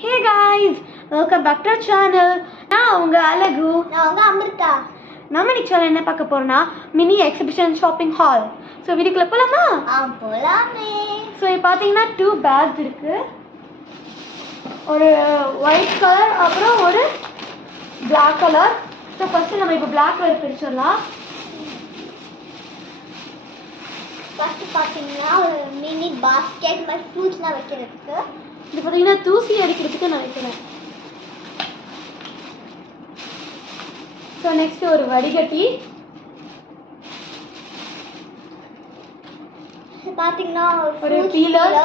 Hey guys, welcome back to our channel. நான் உங்க அழகு. நான் உங்க அமிர்தா. நம்ம இன்னைக்கு சேனல் என்ன பார்க்க போறோம்னா mini exhibition shopping hall. So வீடியோக்குள்ள போலாமா? போலாமே. ஸோ இப்போ பார்த்தீங்கன்னா 2 பேக்ஸ் இருக்கு. ஒரு ஒயிட் கலர் அப்புறம் ஒரு பிளாக் கலர். ஸோ ஃபர்ஸ்ட் நம்ம இப்போ பிளாக் கலர் பிரிச்சிடலாம். ஃபர்ஸ்ட் பார்த்தீங்கன்னா ஒரு மினி பாஸ்கெட் மாதிரி ஃப்ரூட்ஸ்லாம் வைக்கிறதுக்கு. இது பார்த்தீங்கன்னா தூசி அடிக்கிறதுக்கு நான் வைக்கிறேன். ஸோ நெக்ஸ்ட் ஒரு வடிகட்டி. பார்த்தீங்கன்னா ஒரு பீலர்.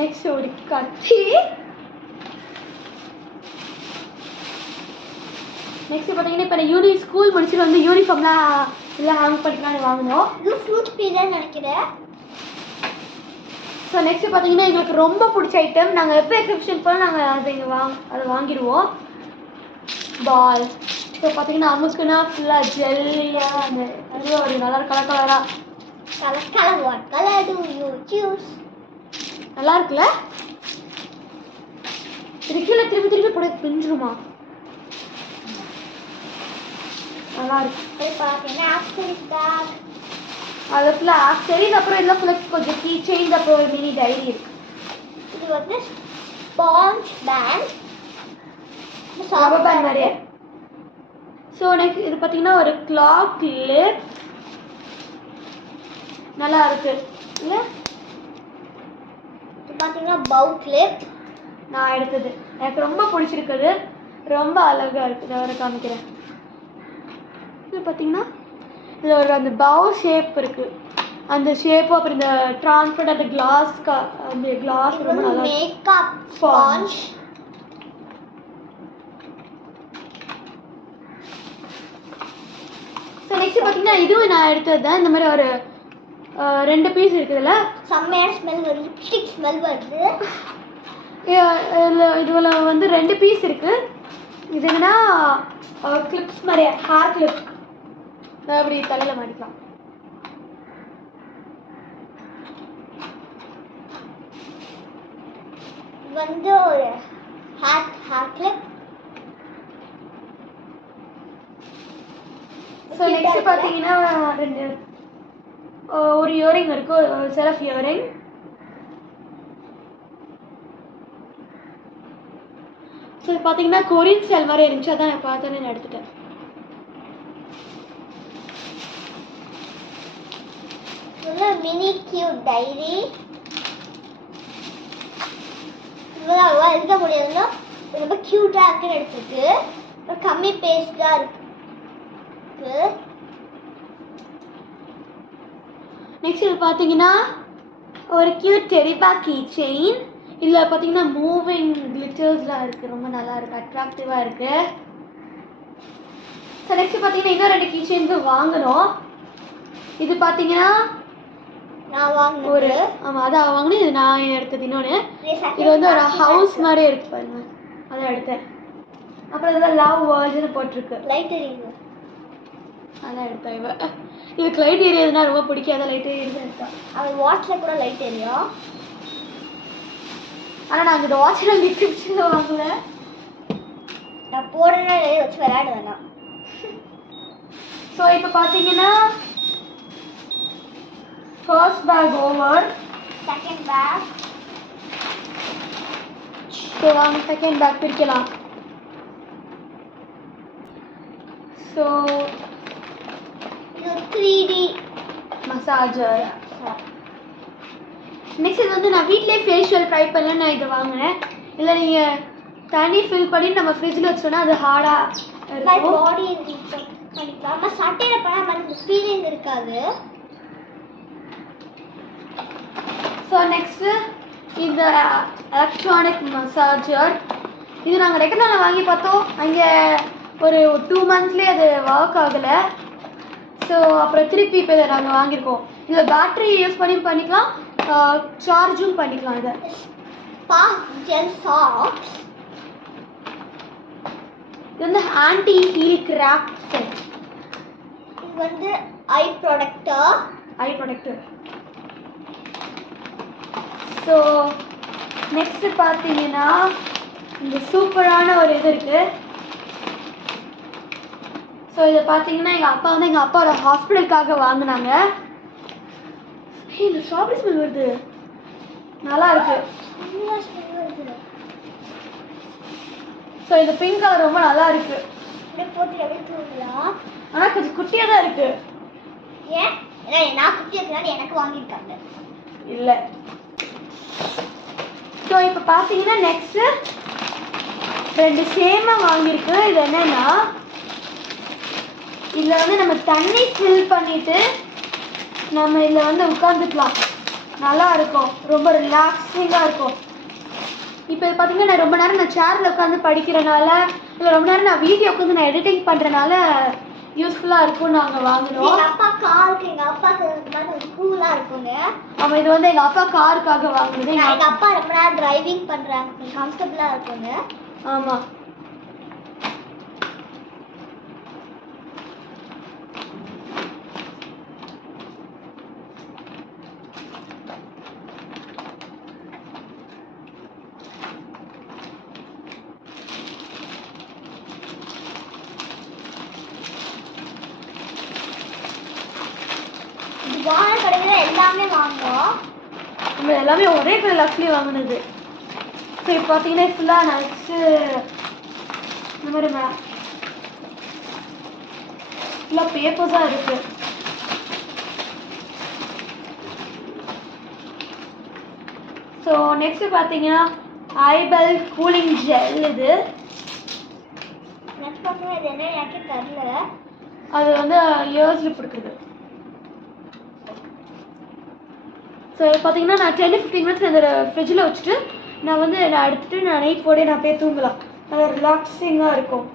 நெக்ஸ்ட் ஒரு கத்தி. நெக்ஸ்ட் பார்த்தீங்கன்னா இப்போ நான் ஸ்கூல் முடிச்சுட்டு வந்து யூனிஃபார்ம்லாம் எல்லாம் ஹேங் பண்ணிக்கலாம்னு வாங்கினோம். இது ஃப்ரூட் பீலர் நினைக்கிறேன். ஸோ நெக்ஸ்ட் பார்த்தீங்கன்னா எங்களுக்கு ரொம்ப பிடிச்ச ஐட்டம். நாங்கள் எப்போ எக்ஸிபிஷன் போனால் நாங்கள் அதை வாங்கிடுவோம். பால். ஸோ பார்த்தீங்கன்னா அமுக்குன்னா ஃபுல்லாக ஜெல்லியாக அந்த அதுவும் ஒரு நல்லா கலர் கலராக what color do you choose? நல்லா இருக்குல்ல? இது கீழே திருப்பி திருப்பி போட பிஞ்சிருமா? நல்லா இருக்கு. பார்த்தீங்கன்னா ஆக்சரிஸ் பேக். அது ஃபுல்லாக ஆக்சரிஸ் அப்புறம் எல்லாம் ஃபுல்லாக கொஞ்சம் கீ செயின் அப்புறம் ஒரு மினி டைரி இருக்கு. இது வந்து ஸ்பாஞ்ச் பேண்ட். ரப்பர் பேண்ட் மாதிரியே. ஸோ நெக்ஸ்ட் இது பார்த்தீங்கன்னா ஒரு கிளாக் கிளிப். நல்லா இருக்கு இல்லை? இது பார்த்தீங்கன்னா பவு கிளிப். நான் எடுத்தது எனக்கு ரொம்ப பிடிச்சிருக்குது. ரொம்ப அழகாக இருக்குது. அவரை காமிக்கிறேன். இது பார்த்தீங்கன்னா இது ஒரு அந்த பவு ஷேப் இருக்குது. அந்த ஷேப்பு அப்புறம் இந்த டிரான்ஸ்பரண்ட் அந்த கிளாஸ் ரொம்ப நல்லா மேக்கப் ஸ்பாஞ்ச். ஸோ நெக்ஸ்ட் பார்த்தீங்கன்னா இதுவும் நான் எடுத்தது தான். இந்த மாதிரி ஒரு 2 பீஸ் இருக்குதுல்ல. செம்மையாக ஸ்மெல் வருது. லிப்ஸ்டிக் ஸ்மெல் வருது. இதில் வந்து 2 பீஸ் இருக்கு. இது என்னன்னா கிளிப்ஸ் மாதிரி ஹேர் கிளிப். அப்படி தலையில் மாட்டிக்கலாம். வந்து ஒரு ஹேர் கிளிப். ஸோ நெக்ஸ்ட் பார்த்தீங்கன்னா ஒரு இயரிங் இருக்கு. ஒரு செல்ஃப் இயரிங். ஸோ இது பார்த்தீங்கன்னா கொரியன் ஸ்டைல் மாதிரி இருந்துச்சு. அதான் நான் பார்த்தோன்னே நான் எடுத்துட்டேன். Mini cute diary. இவ்வளோ எழுத முடியாதுன்னா ரொம்ப கியூட்டாக இருக்குன்னு எடுத்துருக்கு. கம்மி பேஸ்டாக இருக்கு. நெக்ஸ்ட் இது பார்த்தீங்கன்னா ஒரு கியூட் டெரிபா கீ செயின். இதில் பார்த்தீங்கன்னா மூவிங் கிளிட்டர்ஸ்லாம் இருக்குது. ரொம்ப நல்லா இருக்குது. அட்ராக்டிவாக இருக்குது. ஸோ நெக்ஸ்ட் பார்த்தீங்கன்னா இன்னும் 2 கீ செயின்ஸு வாங்கினோம். இது பார்த்தீங்கன்னா நான் வாங்கினேன் ஒரு ஆமாம் அதான் வாங்கினேன். இது நான் எடுத்தது. இன்னொன்று இது வந்து ஒரு ஹவுஸ் மாதிரி இருக்கு பாருங்க. அதை எடுத்தேன். அப்புறம் இதில் லவ் வேர்ல்டுன்னு போட்டிருக்கு. லைட் எரியுது. அதான் எடுத்தேன். இதுக்கு லைட் எரியுதுன்னா ரொம்ப பிடிக்காத லைட் எரியுது எடுத்தேன். அவன் வாட்சில் கூட லைட் எரியும். ஆனால் நான் இந்த வாட்சில் டிஸ்கிரிப்ஷனில் வாங்கல. நான் போடுறேன்னா வச்சு விளையாட வேணாம். ஸோ இப்போ பார்த்தீங்கன்னா first pack over. Second pack. So வாங்க செகண்ட் பேக் பிரிக்கலாம். ஸோ இது 3D மசாஜர். நெக்ஸ்ட் இது வந்து நான் வீட்டிலே ஃபேஷியல் ட்ரை பண்ணல. நான் இதை வாங்கினேன். இல்லை நீங்கள் தண்ணி ஃபில் பண்ணி நம்ம ஃப்ரிட்ஜில் வச்சோன்னா அது ஹார்டாக இருக்கும். பாடி பண்ணிக்கலாம். நம்ம சட்டையில் பண்ணால் நமக்கு ஃபீலிங் இருக்காது. ஸோ நெக்ஸ்ட்டு இந்த எலக்ட்ரானிக் மசாஜர். இது நாங்கள் ரெக்கனால வாங்கி பார்த்தோம். அங்கே ஒரு 2 மந்த்ஸ்லேயே அது ஒர்க் ஆகலை. ஸோ அப்புறம் திருப்பி இப்போ இதை நாங்கள் வாங்கியிருக்கோம். இதில் பேட்டரி யூஸ் பண்ணிக்கலாம், சார்ஜும் பண்ணிக்கலாம். இதை ஜெல் சாக்ஸ். இது வந்து ஆன்டி ஹீல் கிராக் செட். இது வந்து ஐ ப்ரொடக்டர். ஸோ நெக்ஸ்ட் பார்த்தீங்கன்னா இந்த சூப்பரான ஒரு இது இருக்கு. ஸோ இதை பார்த்தீங்கன்னா எங்கள் அப்பா வந்து எங்கள் அப்பாவோட ஹாஸ்பிட்டலுக்காக வாங்கினாங்க. இந்த ஸ்ட்ராபெரி ஸ்மெல் வருது, நல்லா இருக்கு. ஸோ இந்த பிங்க் கலர் ரொம்ப நல்லா இருக்கு. ஆனால் கொஞ்சம் குட்டியாக தான் இருக்கு. ஏன் நான் குட்டி இருக்கிறான்னு எனக்கு வாங்கியிருக்காங்க இல்லை. ஸோ இப்போ பார்த்தீங்கன்னா நெக்ஸ்ட்டு 2 சேமாக வாங்கியிருக்கு. இது என்னன்னா இதில் வந்து நம்ம தண்ணி ஃபில் பண்ணிட்டு நம்ம இதில் வந்து உட்காந்துக்கலாம். நல்லா இருக்கும், ரொம்ப ரிலாக்ஸிங்காக இருக்கும். இப்போ பார்த்தீங்கன்னா நான் ரொம்ப நேரம் நான் சேரில் உட்காந்து படிக்கிறனால, இல்லை ரொம்ப நேரம் நான் வீடியோ உட்காந்து நான் எடிட்டிங் பண்ணுறனால யூஸ்ஃபுல்லாக இருக்கும்னு நாங்கள் வாங்கினோம். எங்கள் அப்பா காருக்கு எங்கள் அப்பாவுக்கு கூலாக இருக்குங்க. ஆமாம், இது வந்து எங்கள் அப்பா காருக்காக வாங்கினது. எங்கள் அப்பா ரொம்ப நேரம் டிரைவிங் பண்ணுறாங்க, கம்ஃபர்டபுளாக இருக்குங்க. ஆமாம். வான கடையில் எல்லாமே வாங்கினோம். நம்ம எல்லாமே ஒரே கடையில் ஆக்சுவலி வாங்கினது. ஸோ இப்போ பார்த்தீங்கன்னா ஃபுல்லாக நெக்ஸ்ட்டு இந்த மாதிரி ஃபுல்லாக பேப்பர்ஸாக இருக்குது. ஸோ நெக்ஸ்ட்டு பார்த்தீங்கன்னா ஐபெல் கூலிங் ஜெல். இது நெக்ஸ்ட் பார்த்தீங்கன்னா இது என்ன எனக்கு தெரியல. அது வந்து இயர்ஸில் பிடிக்குது. ஸோ பார்த்தீங்கன்னா நான் 10-15 மினிட்ஸ் இந்த ஃப்ரிட்ஜில் வச்சுட்டு நான் எடுத்துகிட்டு நான் நைட் போடே நான் போய் தூங்கலாம். நல்லா ரிலாக்ஸிங்காக இருக்கும்,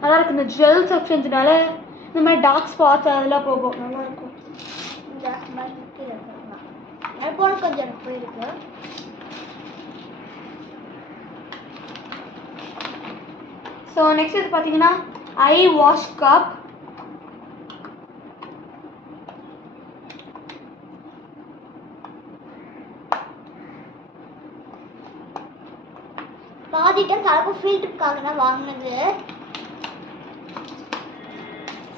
நல்லா இருக்கும். இந்த ஜெல் சப்ஸ்டன்ஸ்னால இந்த மாதிரி டார்க் ஸ்பாட்ஸ் அதெல்லாம் போகும், நல்லாயிருக்கும். கொஞ்சம் போயிருக்கு. ஸோ நெக்ஸ்ட் இது பார்த்தீங்கன்னா ஐ வாஷ் கப். பாதிட்டம் கலப்பு ஃபில்டருக்காக தான் வாங்கினது.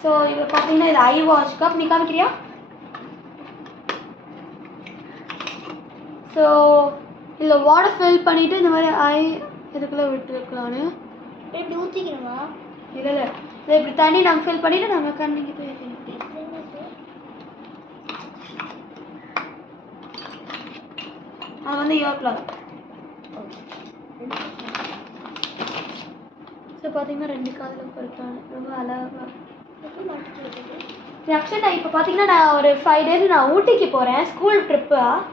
ஸோ இது பார்த்தீங்கன்னா இது ஐ வாஷ் கப். நீ காமிக்கிறியா? ஸோ இதில் வாட்டர் ஃபில் பண்ணிவிட்டு இந்த மாதிரி ஐ இதுக்குள்ளே விட்டுருக்கலான்னு. இப்படி ஊற்றிக்கணுமா? இல்லை இல்லை, இதை இப்படி தண்ணி நாங்கள் ஃபில் பண்ணிவிட்டு நாங்கள் கண்ணிக்கு போய் அது வந்து யோர்க்லாம். ஸோ பார்த்தீங்கன்னா 2 காதில் பொறுப்பான ரொம்ப அழகாக. ஆக்சுவலி நான் இப்போ பார்த்தீங்கன்னா நான் ஒரு 5 days நான் ஊட்டிக்கு போகிறேன், ஸ்கூல் ட்ரிப்பாக.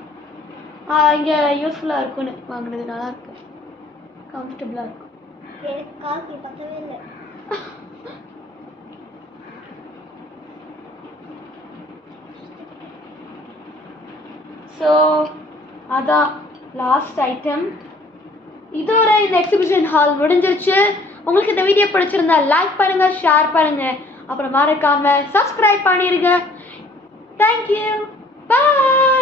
இங்கே யூஸ்ஃபுல்லாக இருக்கும்னு வாங்கினது. நல்லாயிருக்கு, கம்ஃபர்டபுளாக இருக்கும். எனக்கு காசு பத்தவே இல்லை. ஸோ அதான் லாஸ்ட் ஐட்டம். இதோட இந்த எக்ஸிபிஷன் ஹால் முடிஞ்சிருச்சு. உங்களுக்கு இந்த வீடியோ பிடிச்சிருந்தா லைக் பண்ணுங்க, ஷேர் பண்ணுங்க, அப்புறம் மறக்காம சப்ஸ்கிரைப் பண்ணிருங்க. தேங்க்யூ, பாய்.